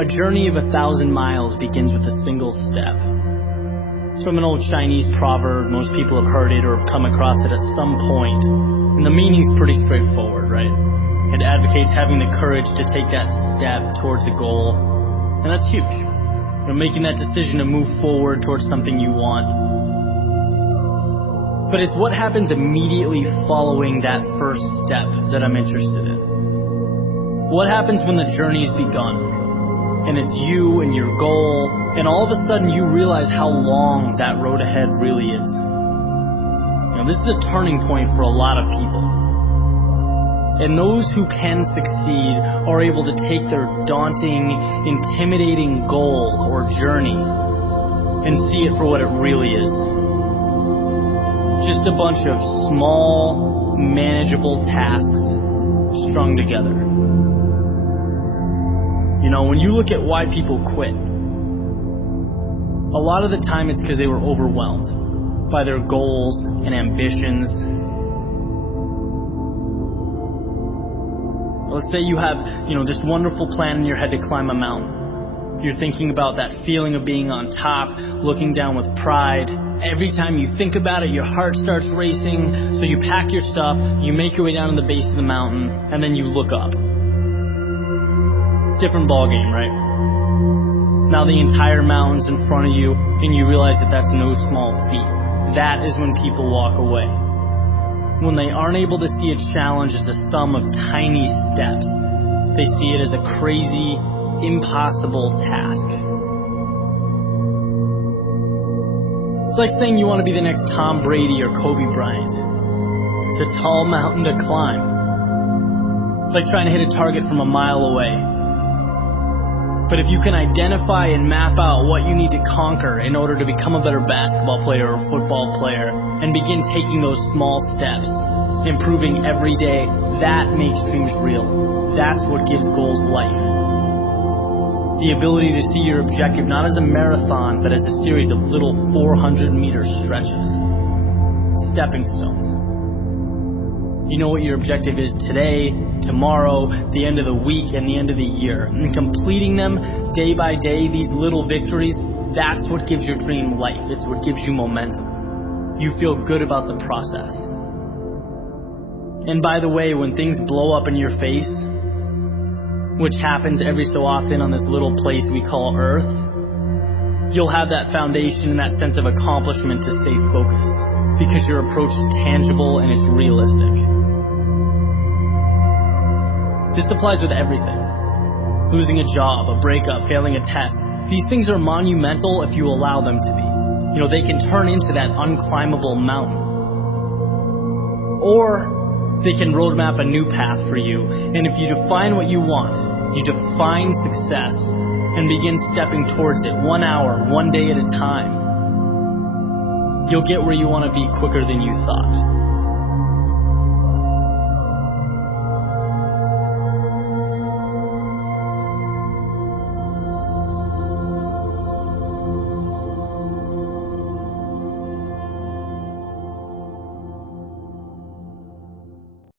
A journey of 1,000 miles begins with a single step. It's from an old Chinese proverb. Most people have heard it or have come across it at some point. And the meaning's pretty straightforward, right? It advocates having the courage to take that step towards a goal. And that's huge. Making that decision to move forward towards something you want. But it's what happens immediately following that first step that I'm interested in. What happens when the journey's begun, and it's you and your goal, and all of a sudden you realize how long that road ahead really is. This is a turning point for a lot of people. And those who can succeed are able to take their daunting, intimidating goal or journey and see it for what it really is. Just a bunch of small, manageable tasks strung together. When you look at why people quit, a lot of the time it's because they were overwhelmed by their goals and ambitions. Let's say you have, this wonderful plan in your head to climb a mountain. You're thinking about that feeling of being on top, looking down with pride. Every time you think about it, your heart starts racing. So you pack your stuff, you make your way down to the base of the mountain, and then you look up. Different ball game, right? Now the entire mountain's in front of you, and you realize that that's no small feat. That is when people walk away. When they aren't able to see a challenge as a sum of tiny steps, they see it as a crazy, impossible task. It's like saying you want to be the next Tom Brady or Kobe Bryant. It's a tall mountain to climb. It's like trying to hit a target from a mile away. But if you can identify and map out what you need to conquer in order to become a better basketball player or football player, and begin taking those small steps, improving every day, that makes dreams real. That's what gives goals life. The ability to see your objective not as a marathon, but as a series of little 400-meter stretches. Stepping stones. You know what your objective is today, tomorrow, the end of the week, and the end of the year. And completing them day by day, these little victories, that's what gives your dream life. It's what gives you momentum. You feel good about the process. And by the way, when things blow up in your face, which happens every so often on this little place we call Earth, you'll have that foundation and that sense of accomplishment to stay focused, because your approach is tangible and it's realistic. This applies with everything. Losing a job, a breakup, failing a test. These things are monumental if you allow them to be. They can turn into that unclimbable mountain. Or they can roadmap a new path for you. And if you define what you want, you define success and begin stepping towards it 1 hour, 1 day at a time, you'll get where you want to be quicker than you thought.